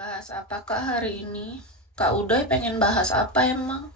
Bahas apakah hari ini? Kak Uday pengen bahas apa emang?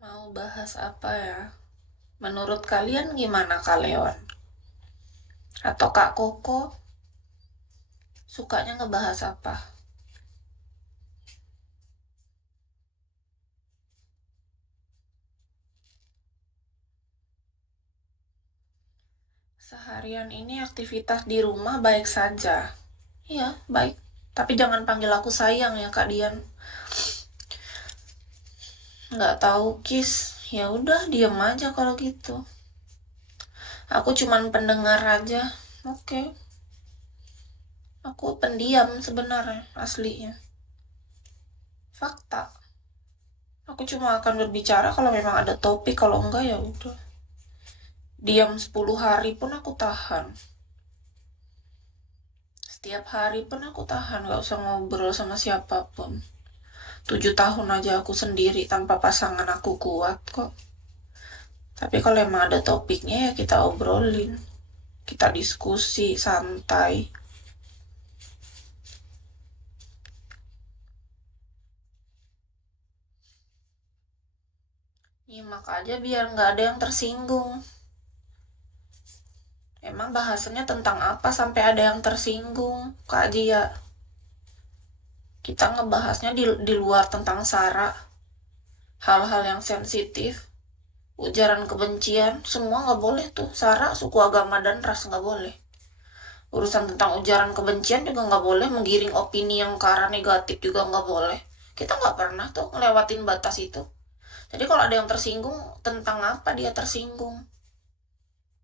Mau bahas apa ya? Menurut kalian gimana Kak Leon? Atau Kak Koko? Sukanya ngebahas apa? Seharian ini aktivitas di rumah baik saja. Iya, baik. Tapi jangan panggil aku sayang ya Kak Dian. Nggak tahu Kis. Ya udah, diam aja kalau gitu. Aku cuman pendengar aja. Oke. Aku pendiam sebenarnya aslinya. Fakta. Aku cuma akan berbicara kalau memang ada topik, kalau enggak ya udah. Diam 10 hari pun aku tahan. Setiap hari pun aku tahan, gak usah ngobrol sama siapapun. 7 tahun aja aku sendiri tanpa pasangan aku kuat kok. Tapi kalau emang ada topiknya ya kita obrolin. Kita diskusi santai. Nyimak aja biar nggak ada yang tersinggung. Emang bahasannya tentang apa sampai ada yang tersinggung, Kak Jia? Kita ngebahasnya di luar tentang Sarah, hal-hal yang sensitif, ujaran kebencian, semua nggak boleh tuh. Sarah, suku, agama, dan ras nggak boleh. Urusan tentang ujaran kebencian juga nggak boleh, menggiring opini yang ke arah negatif juga nggak boleh. Kita nggak pernah tuh ngelewatin batas itu. Jadi kalau ada yang tersinggung, tentang apa dia tersinggung?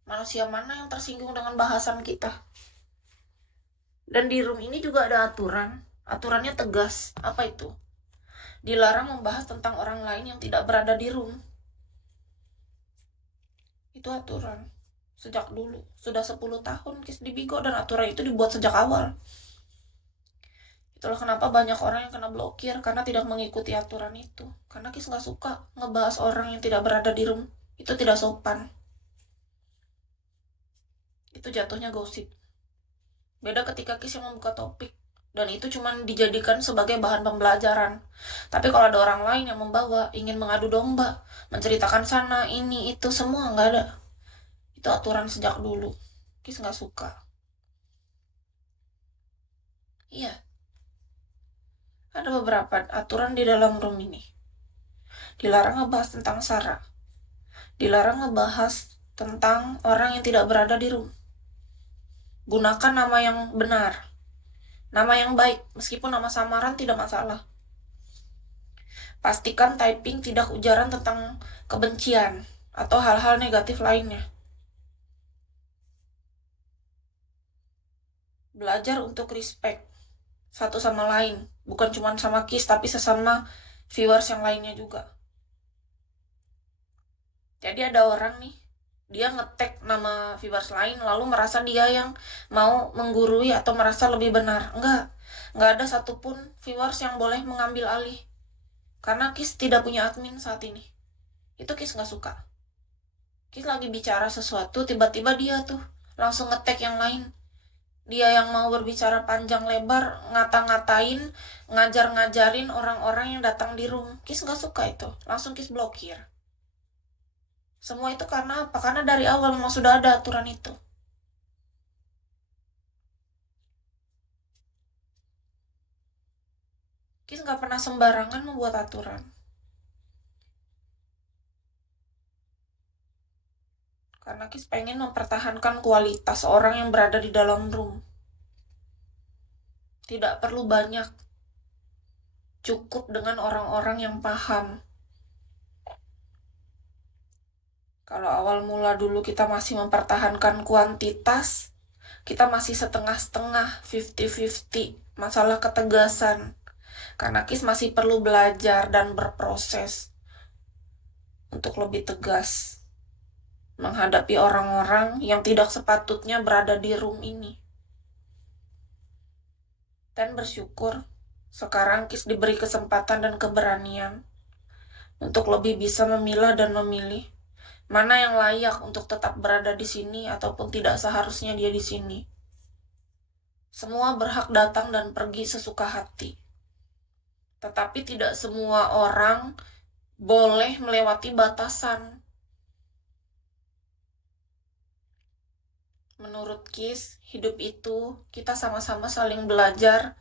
Manusia mana yang tersinggung dengan bahasan kita? Dan di room ini juga ada aturan. Aturannya tegas. Apa itu? Dilarang membahas tentang orang lain yang tidak berada di room. Itu aturan. Sejak dulu. Sudah 10 tahun Kis di Bigo dan aturan itu dibuat sejak awal. Itulah kenapa banyak orang yang kena blokir karena tidak mengikuti aturan itu. Karena Kis nggak suka ngebahas orang yang tidak berada di room. Itu tidak sopan. Itu jatuhnya gosip. Beda ketika Kis yang membuka topik. Dan itu cuma dijadikan sebagai bahan pembelajaran. Tapi kalau ada orang lain yang membawa, ingin mengadu domba, menceritakan sana, ini, itu, semua nggak ada. Itu aturan sejak dulu. Kis nggak suka. Iya, ada beberapa aturan di dalam room ini. Dilarang ngebahas tentang Sarah. Dilarang ngebahas tentang orang yang tidak berada di room. Gunakan nama yang benar. Nama yang baik, meskipun nama samaran tidak masalah. Pastikan typing tidak ujaran tentang kebencian atau hal-hal negatif lainnya. Belajar untuk respect satu sama lain, bukan cuma sama Kis tapi sesama viewers yang lainnya juga. Jadi ada orang nih, dia ngetek nama viewers lain lalu merasa dia yang mau menggurui atau merasa lebih benar. Enggak ada satupun viewers yang boleh mengambil alih. Karena Kis tidak punya admin saat ini. Itu Kis nggak suka. Kis lagi bicara sesuatu, tiba-tiba dia tuh langsung ngetek yang lain. Dia yang mau berbicara panjang lebar, ngata-ngatain, ngajar-ngajarin orang-orang yang datang di room. Kis nggak suka itu, langsung Kis blokir. Semua itu karena apa? Karena dari awal memang sudah ada aturan itu. Kis nggak pernah sembarangan membuat aturan. Karena Kis pengen mempertahankan kualitas orang yang berada di dalam room. Tidak perlu banyak. Cukup dengan orang-orang yang paham Kalau awal mula dulu kita masih mempertahankan kuantitas, kita masih setengah-setengah, 50-50, masalah ketegasan. Karena Kis masih perlu belajar dan berproses untuk lebih tegas menghadapi orang-orang yang tidak sepatutnya berada di room ini. Dan bersyukur sekarang Kis diberi kesempatan dan keberanian untuk lebih bisa memilah dan memilih mana yang layak untuk tetap berada di sini ataupun tidak seharusnya dia di sini. Semua berhak datang dan pergi sesuka hati. Tetapi tidak semua orang boleh melewati batasan. Menurut Kis, hidup itu kita sama-sama saling belajar,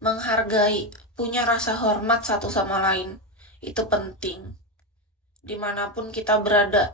menghargai, punya rasa hormat satu sama lain. Itu penting. Dimanapun kita berada,